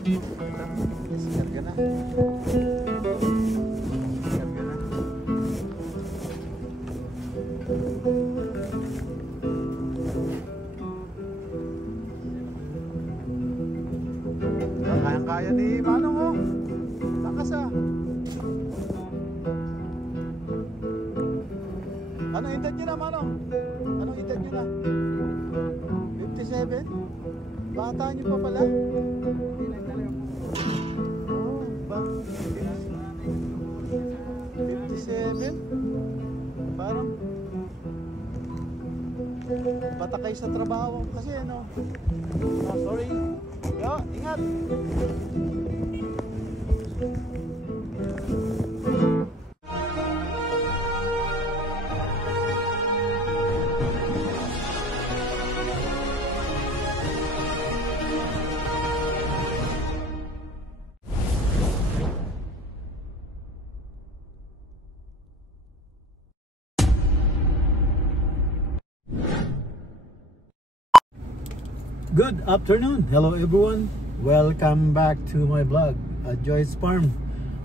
Karga na. Karga na. Kayang-kaya ni Manong, oh. Lakas, ah. Anong edad nyo na, Manong? Anong edad nyo na? 57? Bata nyo pa pala? Oh, ba? 57? Parang bata kayo sa trabaho kasi, ano? Oh, sorry. Yo, ingat! Good afternoon, hello everyone, welcome back to my vlog at Joy's Farm.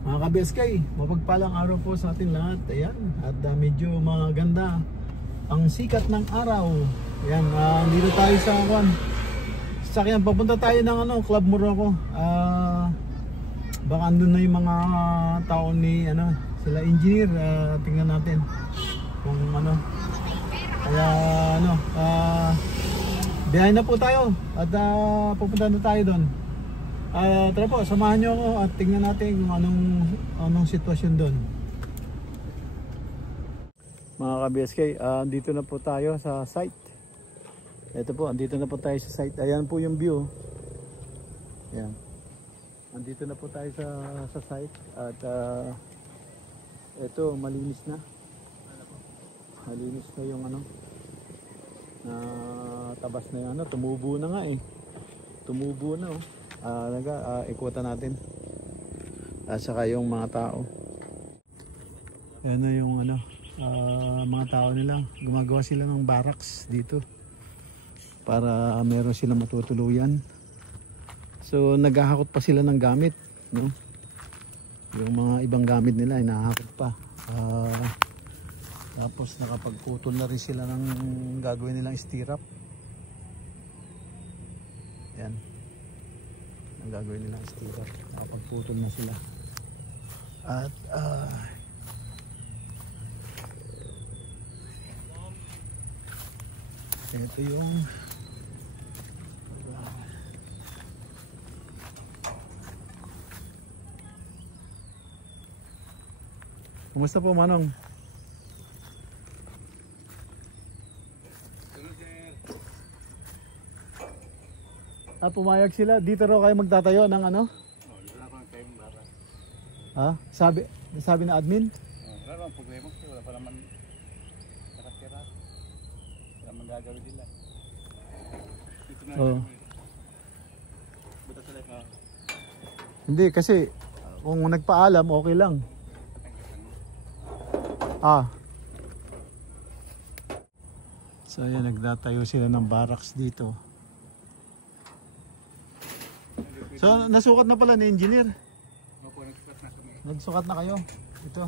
Mga ka-BSK, mapagpalang araw po sa atin lahat. Ayan, at medyo maganda ang sikat ng araw. Ayan, dito tayo sa sasakyan, papunta tayo ng Club Morocco. Baka andun na yung mga tao ni sila engineer. Tingnan natin kung kaya biyahe na po tayo at pupunta na tayo doon. Tara po, samahan nyo ako at tingnan natin kung anong sitwasyon doon. Mga ka-BSK, andito na po tayo sa site. Ito po, andito na po tayo sa site. Ayan po yung view. Ayan. Andito na po tayo sa site at ito, malinis na. Malinis na yung tabas na yung tumubo na nga eh. Tumubo na, oh. Ikutan natin. At saka yung mga tao. Ayan na yung mga tao nila. Gumagawa sila ng barracks dito para meron silang matutuluyan. So naghahakot pa sila ng gamit, no? Yung mga ibang gamit nila ay nahahakot pa. Tapos nakapagputol na rin sila ng gagawin nilang stirrup. Yan. Ang gagawin nilang stirrup. Nakapagputol na sila. At ito yung kumusta po, Manong? Pumayag sila. Dito raw kayo magtatayo ng wala pa tayong bara. Sabi na admin? Wala pa problema kasi wala pa naman karakter. Wala man gagawin nila. Dito na. Buta sila ka. Hindi kasi kung nagpaalam okay lang. So ayan, nagtatayo sila ng barracks dito. So, nasukat na pala ni engineer. Opo, nagsukat na kami. Nagsukat na kayo. Ito.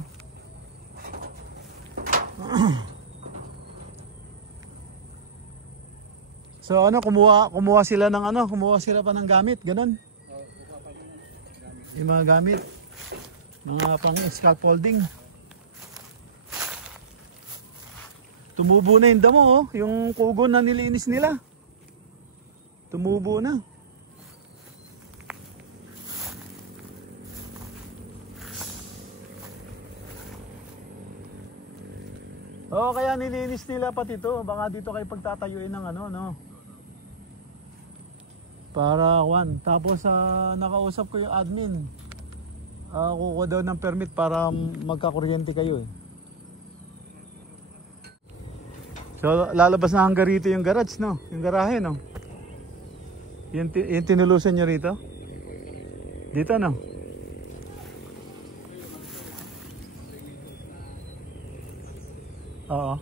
So, kumuha sila ng kumuha sila pa ng gamit, ganun. Yung mga gamit. Mga pang scaffolding. Tumubo na yung damo, oh. Yung kugon na nilinis nila. Tumubo na. Kaya nilinis nila pati ito. Baka dito kayo pagtatayuin ng para tapos nakausap ko yung admin. Kukuha daw ng permit para magkakuryente kayo eh. So lalabas na hanggang rito yung garage, no? Yung garahe, no? Yung tinulusan nyo rito? Dito, no? Oo.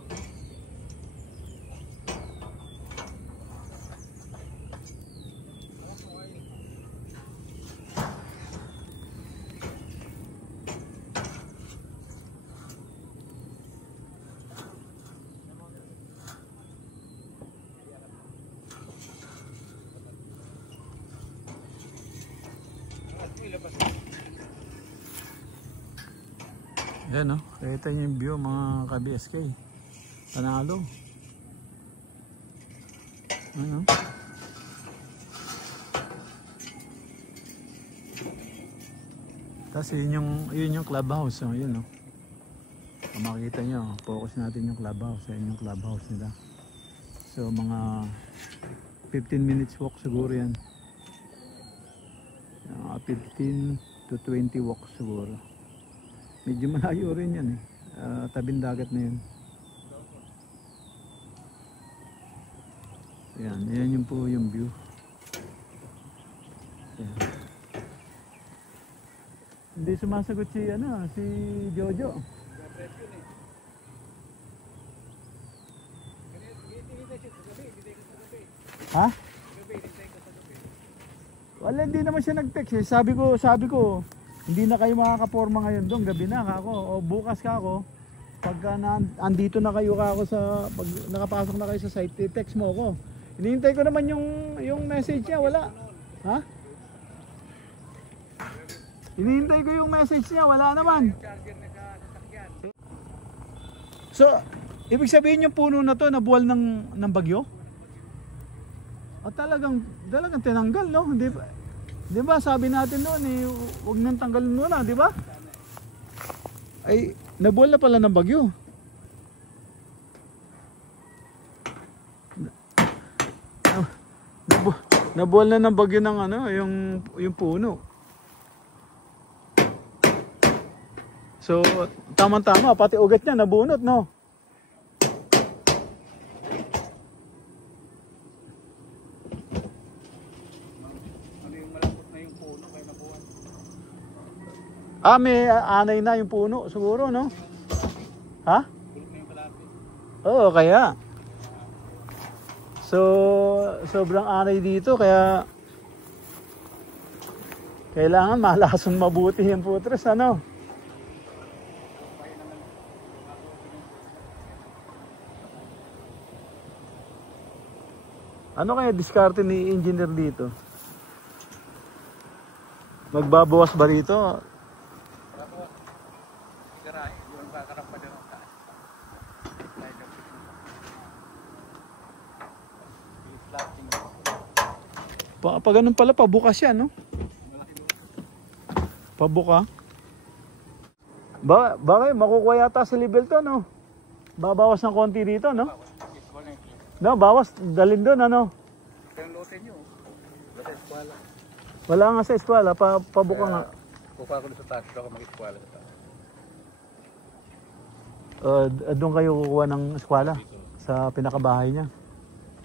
Ayan, no? Kita nyo yung view, mga ka-BSK. Panalo. Ano? Tapos yun yung clubhouse. So, yun, no? Kung makikita nyo, focus natin yung clubhouse. Yan yung clubhouse nila. So mga 15 minutes walk siguro yan. Mga 15 to 20 walk siguro. Medyo malayo rin yan eh. Tabing dagat na yun. Yan yung po yung view. Yan. Hindi sumasagot si Jojo. Ha? Wala, hindi naman siya nag-text eh. Sabi ko, hindi na kayo makakaporma ngayon doon, gabi na kako. O bukas kako. Pagka andito na kayo kako pag nakapasok na kayo sa site, text mo ako. Hinihintay ko naman yung message niya, wala. Ha? Hinihintay ko yung message niya, wala naman. So, ibig sabihin yung puno na to nabuwal ng bagyo? O talagang tinanggal, no? Di ba sabi natin noon eh, huwag nang tanggalin muna, di ba? Ay, nabuwal na pala ng bagyo. Nabuwal na ng bagyo ng yung puno. So, tama-tama, pati ugat niya nabunot, no? May anay na yung puno siguro, no? Ha? Oo, kaya. So, sobrang anay dito, kaya kailangan malason mabuti yung putres, ano? Ano kaya diskarte ni engineer dito? Magbabawas ba rito? Pag ganun pala, pabukas yan, no? Pabuka. Bakit? Makukuha yata sa level to, no? Babawas ng konti dito, no? No, bawas. Dalhin doon, ano? Wala nga sa eskwela. Pabuka nga. Kukuha ko sa taas. Ako mag-eskwela sa taas. Doon kayo kukuha ng eskwela? Sa pinakabahay niya?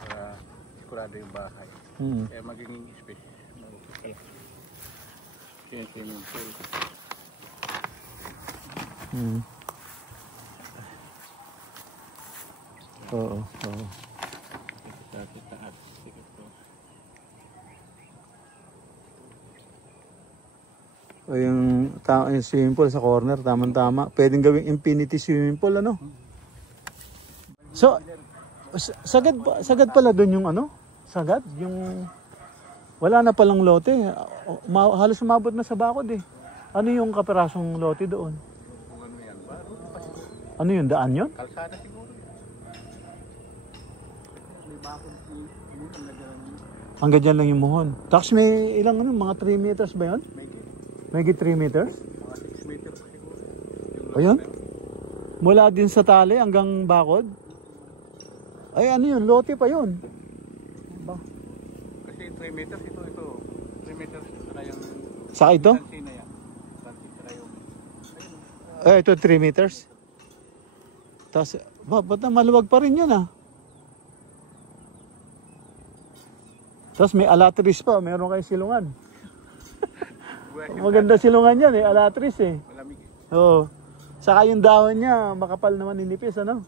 Para sigurado yung bahay. Kaya magiging space. Kaya swimming pool. Oo. O yung swimming pool sa corner, tamang-tama. Pwedeng gawing infinity swimming pool, ano? So, sagad pala doon yung sagad, yung wala na palang lote. Halos umabot na sa bakod eh. Ano yung kaperasong lote doon? Ano yan ba? Ano yun? Daan yun? Kalsada siguro. May bakod hanggang dyan lang yung muhon. Tapos may ilang mga 3 meters ba yun? May 3 meters? Mga 6 meters siguro. Ayun? Mula din sa tali hanggang bakod? Ay ano yun? Lote pa yun. Kasi 3 meters ito. 3 meters na yung... Saka ito? Kansina yan. Kansina yung... Ito 3 meters? Tapos, ba't na maluwag pa rin yun ah? Tapos may alatris pa, meron kayo silungan. Maganda silungan yan eh, alatris eh. Malamig. Oo. Saka yung dahon niya, makapal naman ninipis, ano?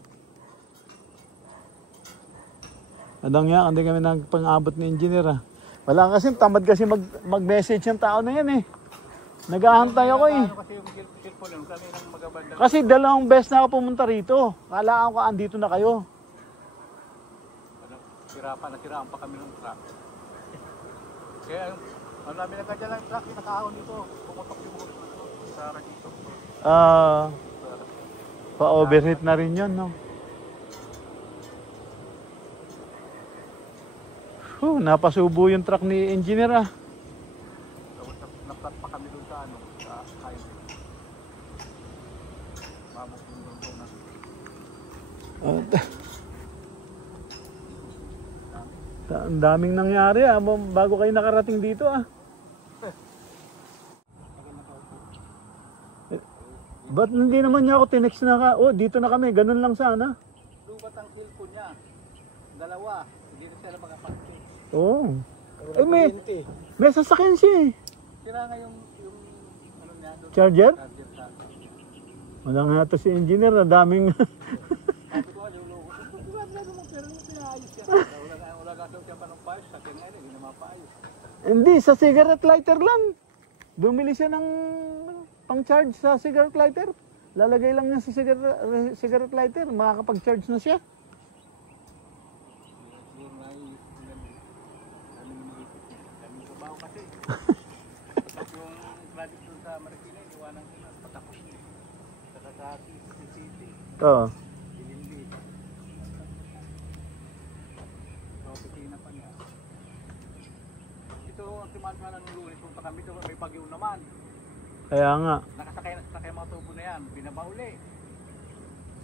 Adang yan, hindi kami nagpang-abot ni engineer ah. Wala kasi, tamad kasi mag-message yung tao na yan eh. Nag-aantay ako eh. Kasi yung cellphone yun, kami nang magabanda. Kasi 2 beses na ako pumunta rito. Kalaan ko andito na kayo. Nasiraan pa kami ng truck. Kaya ang namin na kanya lang truck, nakahon dito. Pumutok yung mga sa radito. Pa-overheat na rin yun, no? Napasubo yung truck ni engineer, ah. Tapos naplat pa kami doon sa ano, sa highway. Mabok yung doon na. Ang daming nangyari, ah, bago kayo nakarating dito, ah. Ba't hindi naman niya ako tinext na ka? Oh, dito na kami, ganun lang sana. Lubat ang cellphone niya. Dalawa. Hindi na sila makapag-check. Oo. Eh, may sasakyan siya eh. Sira nga yung ano niya doon. Charger? Charger sa. Wala nga ito si engineer, na daming... Sabi ko, luloko. Wala naman, pero yung pinaayos siya. Wala ka siya pa ng paayos. Sa akin ngayon, hindi na mapaayos. Hindi, sa cigarette lighter lang. Bumili siya ng pang-charge sa cigarette lighter. Lalagay lang niya sa cigarette lighter, makakapag-charge na siya. Siguro na yung kami trabaho kasi. Tapos yung project doon sa Marikina, iwanan ko na. Patapos niya. Saka sa City. Oo. Dilindi. Sa opisina pa niya. Ito, ang timan-timan ng Lunes, punta kami ito, may bagyo naman. Kaya nga. Nakasakay mga tubo na yan, binabauli.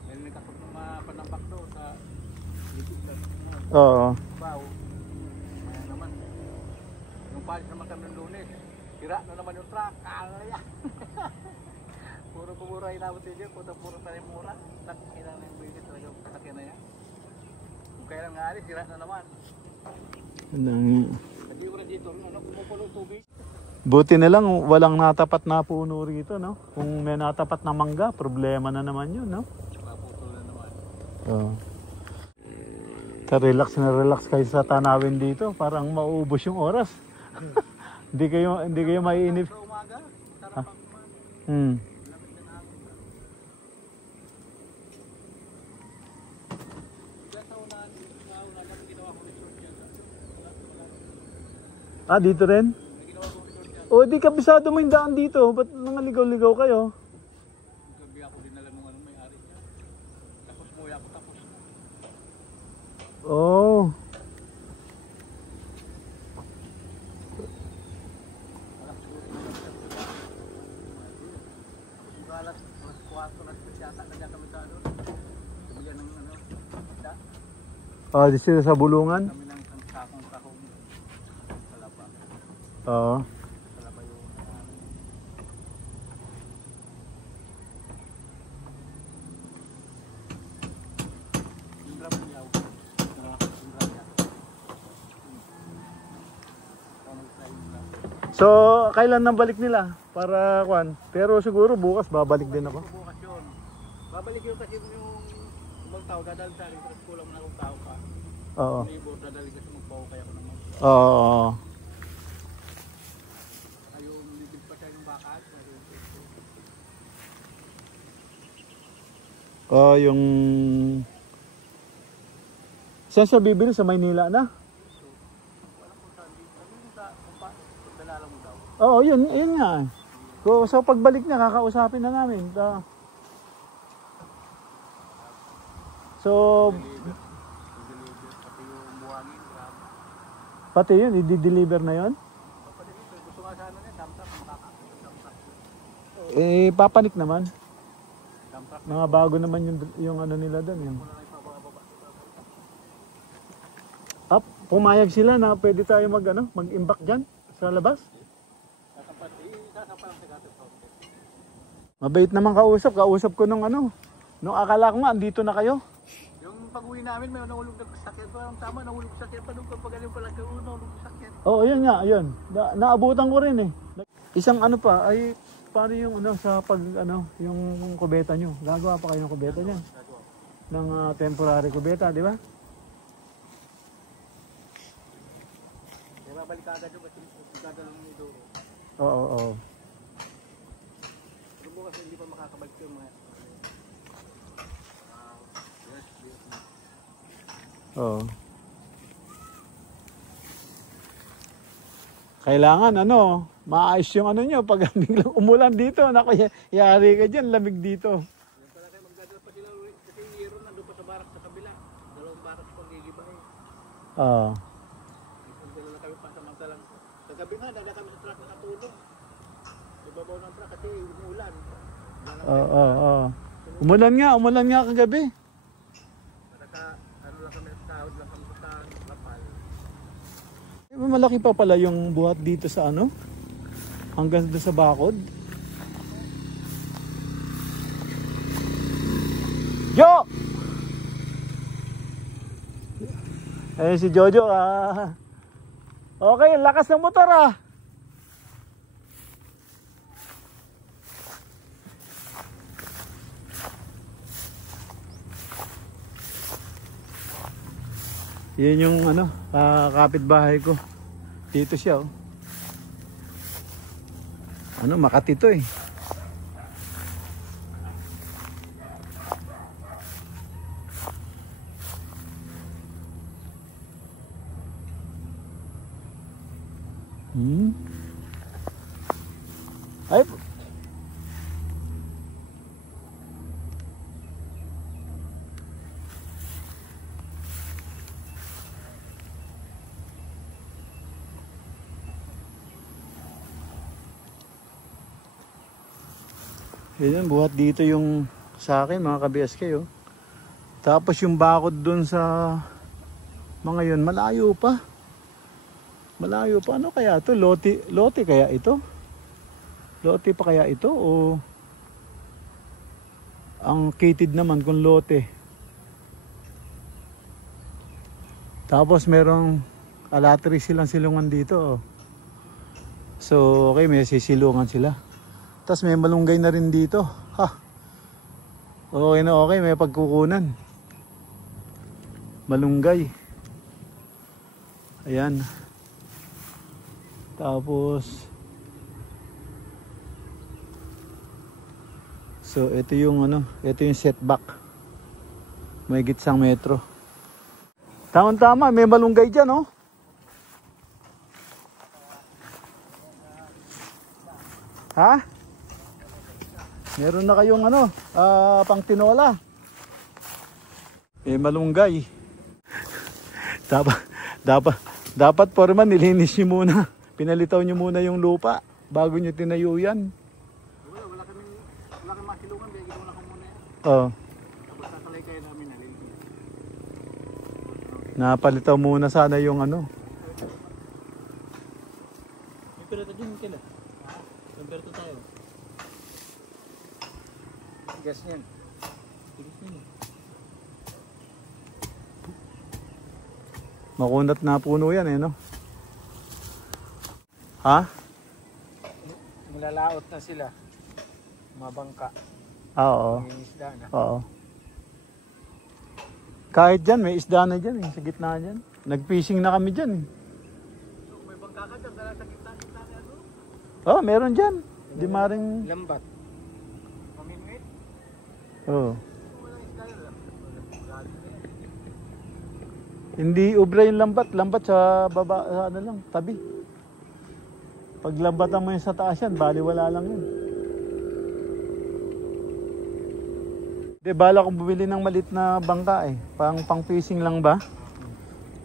Dahil nagkasok ng mga panambak doon sa likod na. Oo. Baw. Kaya naman. Nung palis naman kami ng Lunes, tira na naman yung truck. Kaya. Puro pumura inabot din yun, puro tayo mura. Kailangan na yung buwili talaga yung kasakyan na yan. Kung kailan nga alis, tira na naman. Hindi ko rin dito, pumupulo tubig. Buti na lang walang natapat na puno rito, no? Kung may natapat na mangga, problema na naman yun, no? Maputol na naman. Oo. Relax na relax kayo sa tanawin dito, parang mauubos yung oras. Hindi kayo maiinip. Sa umaga, sarap ang umaga. Hmm. Lamig na namin. Diyan sa unahan kami ginawa ko resort dyan. Ah, dito rin? May ginawa ko resort dyan. O, di kabisado mo yung daan dito. Ba't nangaligaw-ligaw kayo? Gabi ako din alam nung may-ari niya. Tapos buhay ako tapos na. Oh. Wala siguro yung tapos yung alas 4 na yata na dyan kami sa ano. Sabigyan ng ano. Da. Ah, di sila sa bulungan? Kami ng isang sakong-sakong kalapa. Oo. Kalapa yung yung drum niyaw. Yung drum niya. Tama sa yung drum. So, kailan nang balik nila? Para kwan. Pero siguro bukas babalik din ako. Bukas yun. Babalik yun kasi yung ibang tao dadali sa akin kasi kulang na akong tao pa. Oo. Labor dadali kasi magpahukay ako naman. Oo. Ayun, bibig pa siya yung bakat. Oh, yung... Saan siya bibili? Sa Maynila na? Wala kung saan dito. Ano yung sa kumpa? Pagdalala mo daw. Oo, yun nga. So pagbalik niya, kakausapin na namin. So, Deliver. Pati yung buhangin. Grabe. pati yun, i-deliver na yun? Papadeliver. Gusto nga sana niya. Dump truck. Makakakita. Dump truck. Eh, papanik naman. Dump truck. Mga bago naman yung ano nila doon. Yun. Wala na ipababa. Up, pumayag sila na pwede tayo mag-imbak dyan sa labas. Sasampat. Sasampat ang sigatot. Mabait naman kausap. Kausap ko nung akala ko nga, andito na kayo. Yung pag-uwi namin, may nahulog na sakyan pa. Ang tama, nahulog sakyan pa. Nung pagaling pala kayo, nahulog sakyan. Oo, yun nga, yun. Naabutan ko rin eh. Isang pa, ay paano yung sa pag yung kubeta nyo. Gagawa pa kayo ng kubeta niyan. Ng temporary kubeta, di ba? Kaya babalik ka agad yung kasi dadalong ni Doro. Oo. Pero bukas hindi pa makakabalik yung mga yes. Oo. Kailangan maayos yung nyo pag biglang umulan dito. Naku, yari ka dyan, lamig dito. Yan pala kayo magdadala pa Ah. Dala na kami pansamantalang. Kagabi nga, dala kami sa truck na natulog. Ibabaw ng truck kasi umulan. Oo. Umulan nga kagabi. Naka, ano lang kami, sahod lang kami sa kapal. Malaki pa pala yung buhat dito sa ano? Hanggang doon sa bakod. Jo! Eh si Jojo ah. Okay, lakas ng motor ah. Yan yung ano, kapitbahay ko. Dito siya oh. Ano, Makati to eh. Ay. Yan, buhat dito yung sa akin mga ka-BSK oh. Tapos yung bakod dun sa mga yun, malayo pa. Malayo pa. Ano kaya ito? Lote kaya ito? Lote pa kaya ito? O ang kitid naman kung lote. Tapos merong alatri silang silungan dito oh. So okay, may sisilungan sila. Tapos may malunggay na rin dito. Ha. Okay na okay, may pagkukunan. Malunggay. Ayan. Tapos so ito yung ano, ito yung setback. May gitsang metro. Tama-tama, may malunggay diyan, oh. Ha? Meron na kayong ano, pang tinola. May malunggay. dapat foreman nilinis niyo muna. Pinalitaw niyo muna yung lupa bago niyo tinayo yan. Wala kami makilungan, kaya ginawa ko muna yan. Oo. Tapos sasalay kayo namin na rin. Napalitaw muna sana yung ano. May perito din kila. May perito tayo. Gas niyan. Gas niyan. Makunat na puno yan eh, no? Ha? Nilalaot na sila. Mabangka. Oo. May isda na. Oo. Kahit dyan, may isda na dyan eh, sa gitna dyan. Nag-fishing na kami dyan eh. So, may bangka ka dyan, dala sa gitna na ano? Oo, meron dyan. Di maring... Lambat. Pamimit? Oo. Walang isda yun. Hindi ubra yung lambat. Lambat sa baba, sa ano lang, tabi. Pag lambatan mo yung sa taas yan, bali wala lang yun. Di, bala kong bumili ng malit na bangka eh. Pang fishing lang ba?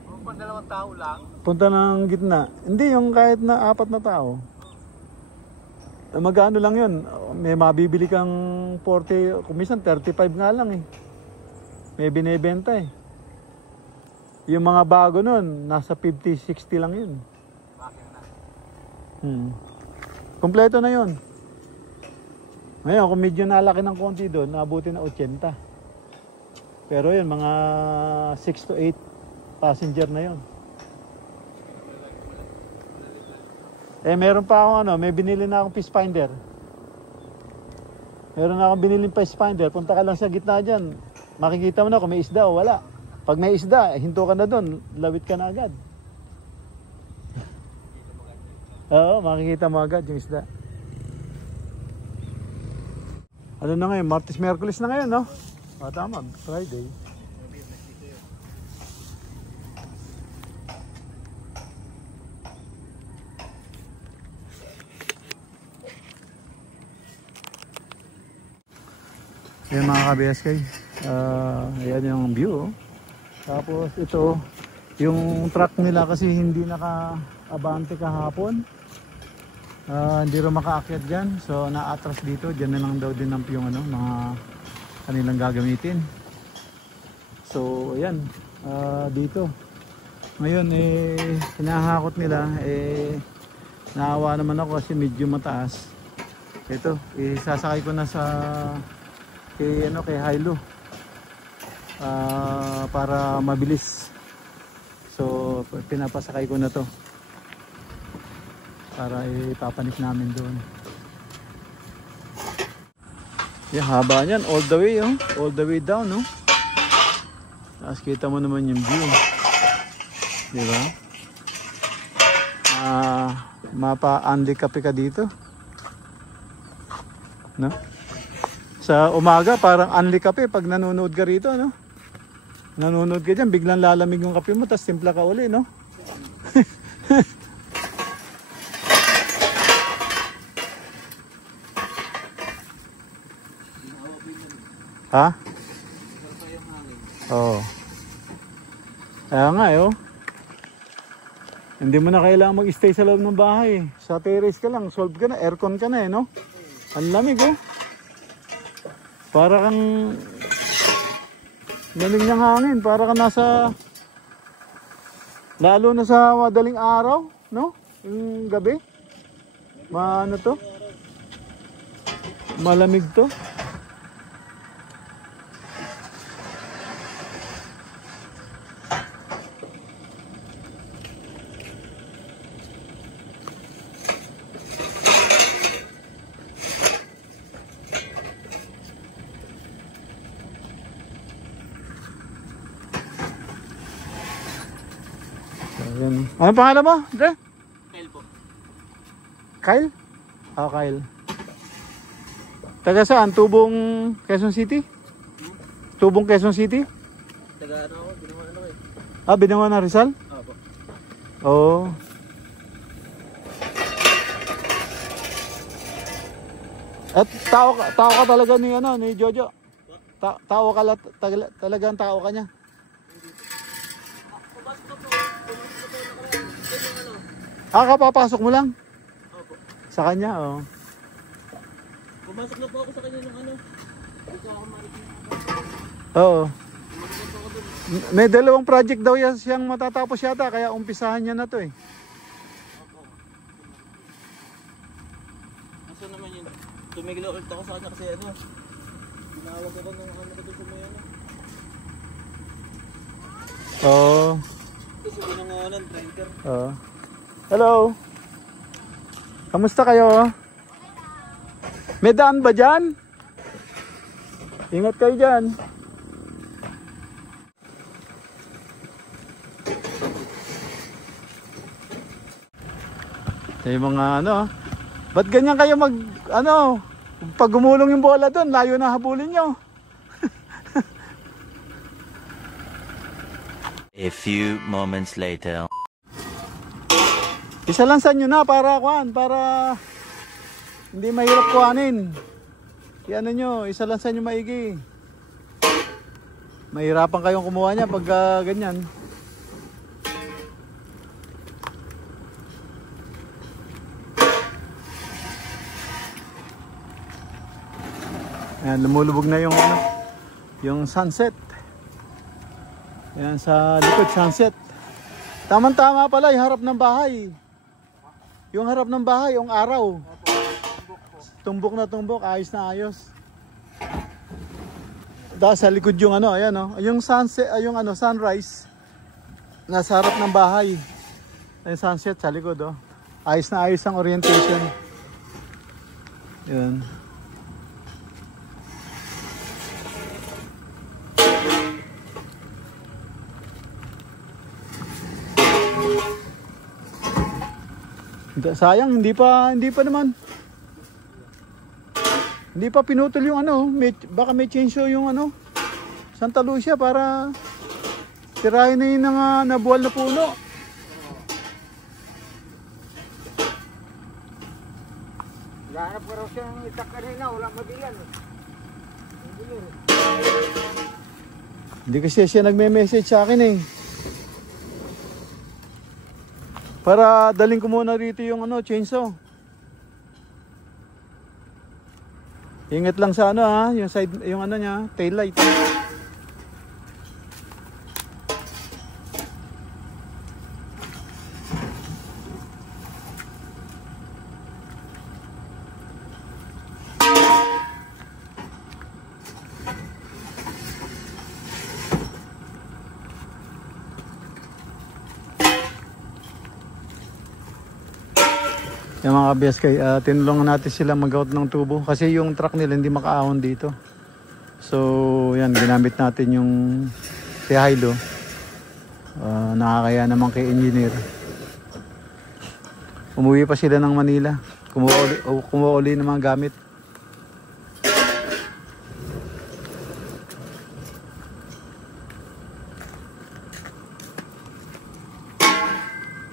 Kung pa 2 tao lang. Punta ng gitna. Hindi, yung kahit na 4 na tao. Magkano lang yun? May mabibili kang 40, kumisan 35 nga lang eh. May binebenta eh. Yung mga bago nun, nasa 50, 60 lang yun. Kompleto na yun. Ngayon, kung medyo nalaki ng konti doon, naabuti na 80. Pero yun, mga 6 to 8 passenger na yun. Eh, meron pa akong ano, may binili na akong fish finder. Meron na akong binili fish finder. Punta ka lang sa gitna dyan. Makikita mo na kung may isda o wala. Pag may isda, hinto ka na doon. Lawit ka na agad. Oo, makikita mo agad yung isda. Ano na ngayon? Martes, Merkulis na ngayon, no? O, tama. Friday. Ayan mga ka-BSK. Ayan yung view. Tapos ito, Yung truck nila kasi hindi naka-abante kahapon. Hindi rin makaakyat dyan. So na-atras dito. Dyan na lang daw din yung ano, mga kanilang gagamitin. So ayan, dito. Ngayon hinahakot nila. Naawa naman ako kasi medyo mataas. Ito, isasakay ko na sa kay Hilo. Para mabilis. So pinapasakay ko na to para ipapanik namin doon. Haba niyan all the way, all the way down, no. Tapos kita mo naman yung view, di ba? Mapa-handicap ka dito, no? Sa umaga parang handicap pag nanonood ka rito, no? Nanonood ka dyan, biglang lalamig yung kape mo, tapos timpla ka uli, no? Ha? Oo. Kaya nga, hindi mo na kailangan mag-stay sa loob ng bahay. Sa terrace ka lang, solve ka na, aircon ka na, no? Ang lamig, para kang lamig ng hangin, para kang nasa, lalo na sa madaling araw, no? Yung gabi. Ano to? Malamig to. Ayan. Ano pangalan mo, Dre? Kyle po. Kyle? Kyle. Taga saan? Tubong Quezon City? Tubong Quezon City? Taga ano ako, Binawan Binawan na Rizal? Opo. Oo. At tao ka talaga ni Jojo. Tao ka talagang tao ka niya. Kapapasok mo lang? Opo. Sa kanya, Pumasok na po ako sa kanya ng ano. Dito ako mariting. Oo. May dalawang project daw siyang matatapos yata, kaya umpisahan niya na to Opo. Asa naman yun? Tumigil ulit ako sa kanya kasi ano. Tinawag ako ng ano ko doon sa may ano. Oo. Kasi binangonan, printer. Oo. Hello. Kamusta kayo? May daan ba dyan? Ingat kayo dyan. Ito yung mga ba't ganyan kayo pag gumulong yung bola doon, layo na habulin nyo. A few moments later. Isalansan nyo na para hindi mahirap kuhanin. Iano nyo, isalansan nyo maigi. Mahirapan kayong kumuha niya pag ganyan. Ayan, lumulubog na yung sunset. Ayan, sa likod sunset. Tama pala yung harap ng bahay. Yung harap ng bahay, yung araw. Tumbok na tumbok, ayos na ayos. Dahil sa likod yung ayan yung sunset, yung sunrise. Nasa harap ng bahay. Yung sunset sa likod, Ayos na ayos ang orientation. Yun. Sayang, hindi pa naman. Hindi pa pinutol yung baka may chainsaw yung Santa Lucia para tirahin na yung nabuwal na puno. Lahanap ko raw siyang itak kanina, walang mabilan. Hindi kasi siya nagme-message sa akin Para daling ko muna rito yung ano, chainsaw. Ingat lang sa ano ha, yung side, yung ano niya, tail light. Yung mga BSK, tinulungan natin sila mag-out ng tubo kasi yung truck nila hindi makaahon dito. So yan, ginamit natin yung Hilo. Nakakaya naman kay engineer. Umuwi pa sila ng Manila. Kumuha uli ng mga gamit.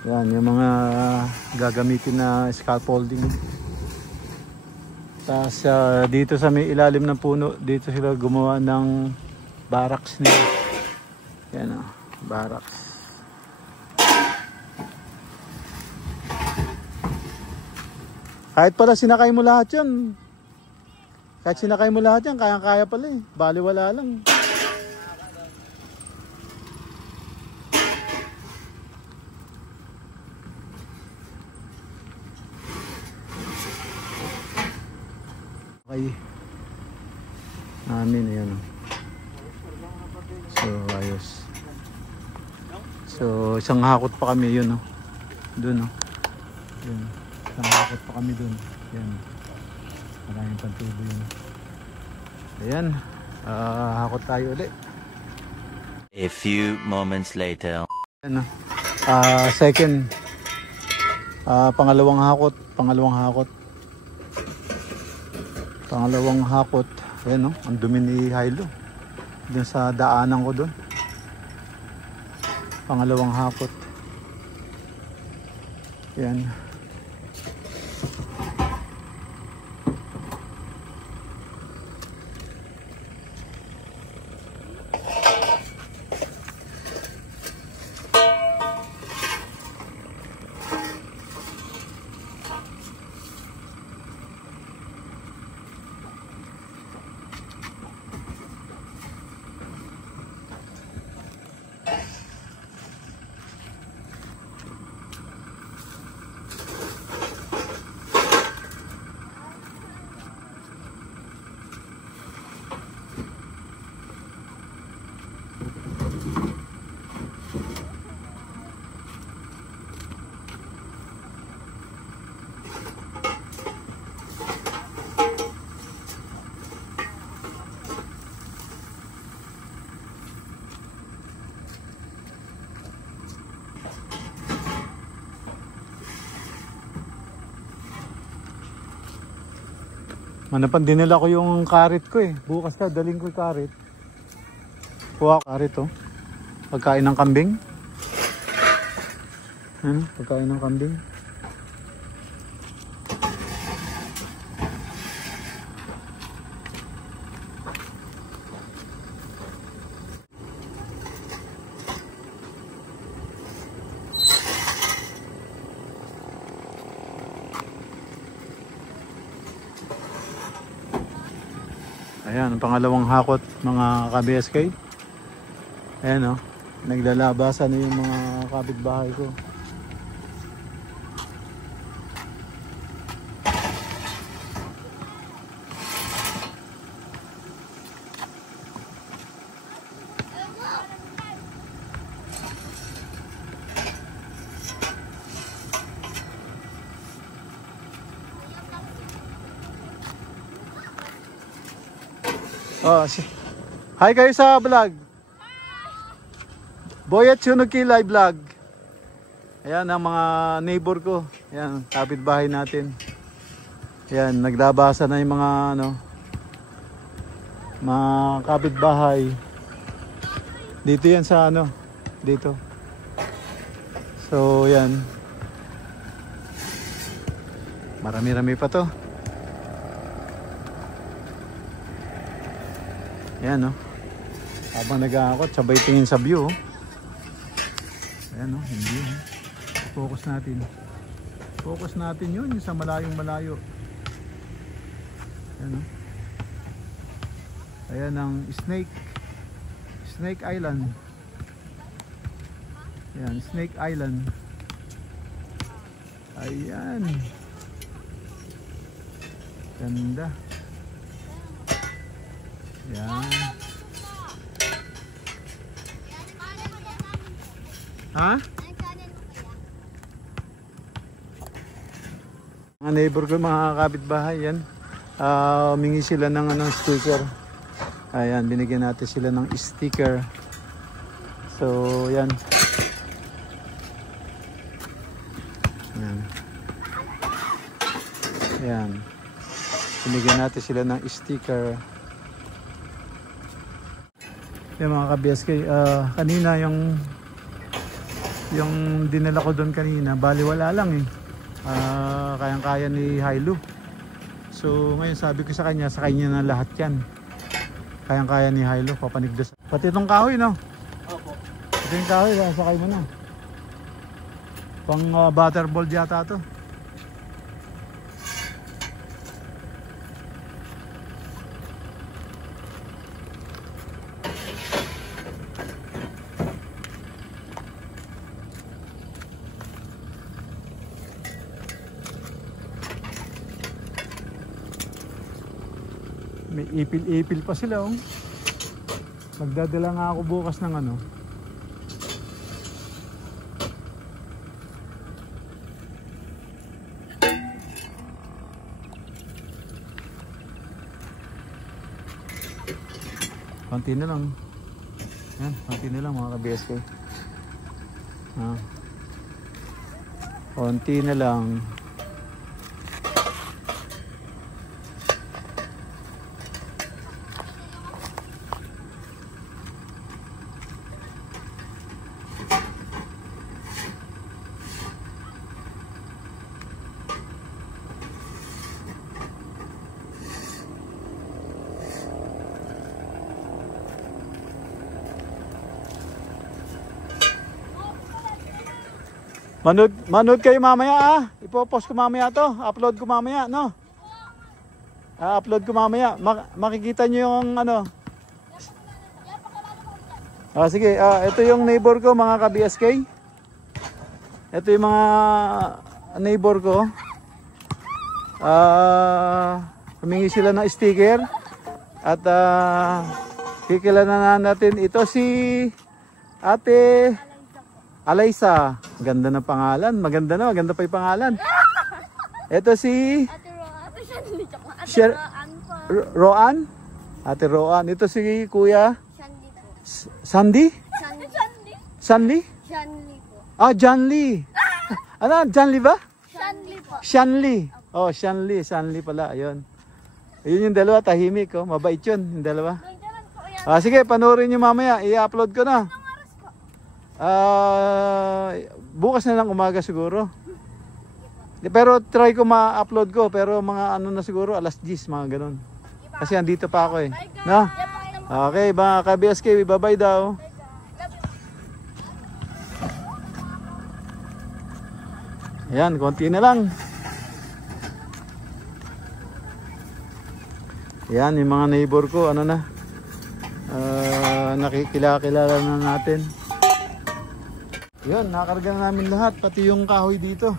Yan, yung mga gagamitin na scaffolding. Tapos dito sa may ilalim ng puno, dito sila gumawa ng barracks nila. Yan o, barracks. Kahit pala sinakay mo lahat yan. Kahit sinakay mo lahat yan, kaya-kaya pala eh. Baliwala lang. Okay. Amin, ayan. So, ayos. So, isang hakot pa kami yun, no? Doon, no? Yun. Isang hakot pa kami doon. Yan. Maraming pantubo yun. Ayan. Hakot tayo ulit. A few moments later. Ayan, no? Second. Pangalawang hakot. Pangalawang hakot. Ayan, no? Ang dumi ni Hilo. Doon sa daanan ko doon. Pangalawang hakot. Ayan. Manapan din nila ko yung karit ko eh. Bukas na daling ko yung karit. Kuha ko karit oh. Pagkain ng kambing. Ano? Pagkain ng kambing. Ayan, ang pangalawang hakot mga ka-BSK. Ayan o, naglalabasan na yung mga kapitbahay ko. Oh, hi kayo sa vlog. Boy at Sunog Kilay vlog. Ayan ang mga neighbor ko. Ayan, kapitbahay natin. Ayan, naglabasa na yung mga ano, mga kapitbahay. Dito yan sa ano, dito. So, ayan. Marami-rami pa to. Ayan no. Habang nag-aakot, sabay tingin sa view. Ayan no, hindi. focus natin. Focus natin yun, yung sa malayong malayo. Ayan, oh. Ayan ang Snake Island. Ayan, Snake Island. Ayan. Ganda. Ayan. Ha? Mga neighbor ko, mga kapitbahay yan. Humingi sila ng sticker. Ayan, binigyan natin sila ng sticker. So, yan. Ayan. Ayan. Binigyan natin sila ng sticker. Yan mga ka-BSK, kanina yung dinala ko doon kanina, baliwala lang eh. Kayang-kaya ni Hilo. So ngayon sabi ko sa kanya na lahat yan. Kayang-kaya ni Hilo, papanigdas. Pati itong kahoy, no? Opo. Ito yung kahoy, sakay mo na. Pang butterball yata to. May ipil-ipil pa sila, oh. Magdadala nga ako bukas ng konti na lang. Yan, konti na lang mga ka-BSK. Konti na lang. Manood kayo mamaya, ipopost ko mamaya to, upload ko mamaya, no? Upload ko mamaya, makikita nyo yung sige, ito yung neighbor ko mga ka-BSK. Ito yung mga neighbor ko. Humingi sila ng sticker. At kikilala natin ito si Ate Alaysa. Ganda ng pangalan. Maganda pa yung pangalan. Ito si Roan. Ate Roan. Ito si Kuya Sandy. Sandy? Janly. Ano? Janly ba? Shanli po. Shanli. Oh, Shanli pala. Ayun. Ayun yung dalawa, tahimik, oh. Mabait yun, yung dalawa. Sige, panoorin nyo mamaya. I-upload ko na. Bukas na lang umaga siguro. Pero try ko ma-upload ko. Pero mga na siguro, alas 10, mga ganun. Kasi andito pa ako eh. No? Okay, mga ka-BSK, bye-bye daw. Ayan, konti na lang. Ayan, yung mga neighbor ko, nakikilala na natin. Ayan, nakarga na namin lahat, pati yung kahoy dito.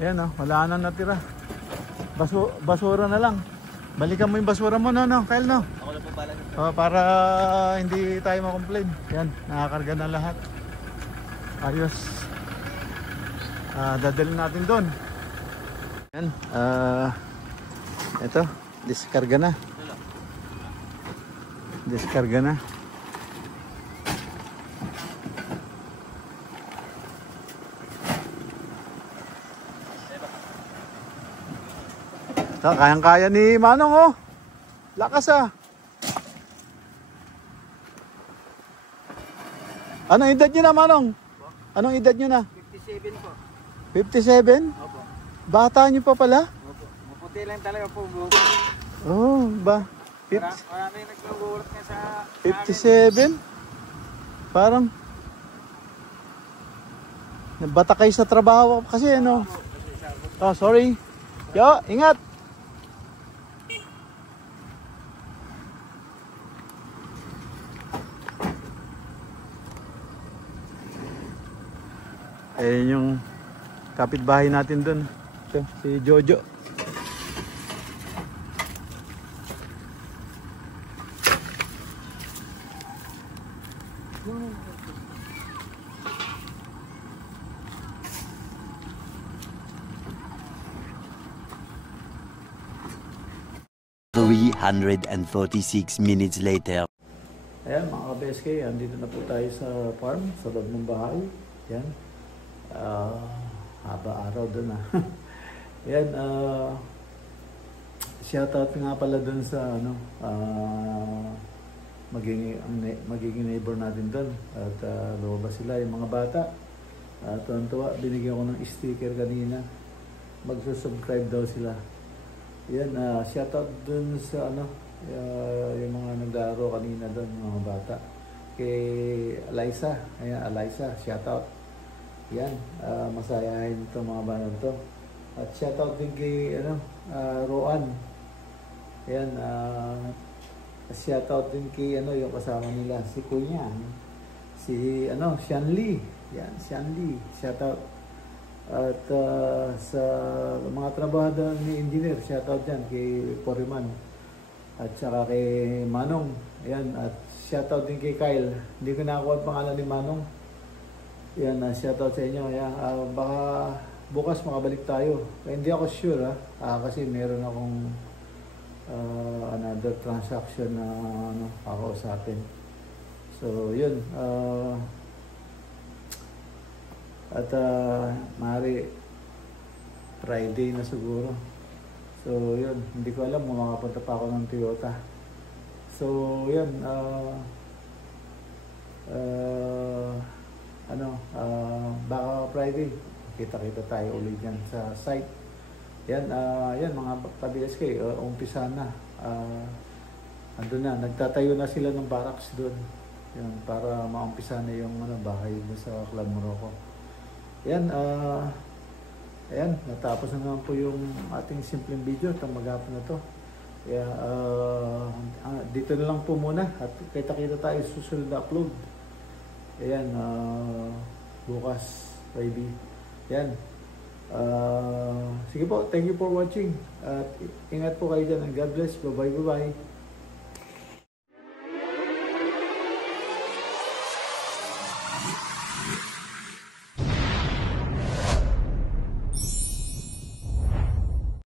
Ayan, wala na natira. Basura na lang. Balikan mo yung basura mo, no, Kyle, no? Ako na po pala. Para hindi tayo ma-complain. Ayan, nakakarga na lahat. Ayos. Dadalhin natin doon. Ayan, ito, diskarga na. Diskarga na. Kayang-kaya ni Manong, oh. Lakas, Anong edad nyo na, Manong? Anong edad nyo na? 57 po. 57? Opo. Bata nyo pa pala? Opo. Maputi lang talaga po. Oh, ba? Marami naglugulat nga sa 57? Parang Nabata kayo sa trabaho kasi ano. Oh, sorry. Yo, ingat. Ayan yung kapitbahay natin dun. Ito, si Jojo. $346 later. Ayan mga ka-BSK, andito na po tayo sa farm, sa loob ng bahay. Yan. Haba araw doon Yan. Shoutout nga pala doon sa ano, magiging neighbor natin doon. At lumabas sila yung mga bata. Tuwan-tuwa, binigyan ko ng sticker kanina. Magsusubscribe daw sila. Yan, shoutout dun sa ano, yung mga naglaro kanina doon, mga bata. Kay Eliza, ayan, Eliza, shoutout. Yan, masayahin ito mga bata to. At shoutout din kay ano, Roan. Yan, shoutout din kay ano, yung kasama nila, si Kuya, si ano, Shanli. Yan, Shanli, shoutout. At sa mga trabahador ni engineer, shoutout dyan kay Poriman at saka kay Manong. Ayan, at shoutout din kay Kyle. Hindi ko nakakuha ang pangalan ni Manong. Ayan, shoutout sa inyo. Ayan, baka bukas makabalik tayo. Hindi ako sure kasi meron akong another transaction na ano, kakausapin. So yun, at maaari Friday na siguro. So yun, hindi ko alam kung makapunta pa ako ng Toyota. So yun, baka Friday kita-kita tayo ulit yan sa site. Yan, yan mga ka-BSK, umpisa na. Andun na, nagtatayo na sila ng barracks doon. Yan, para maumpisa na yung ano, bahay sa Club Morocco. Yan, ayan, natapos na naman po yung ating simpleng video itong maghapon na to. Kaya, dito na lang po muna at kita-kita tayo sa susunod na upload. Ayan, bukas, Friday. Yan. Sige po, thank you for watching. At ingat po kayo dyan and God bless. Bye-bye, bye-bye.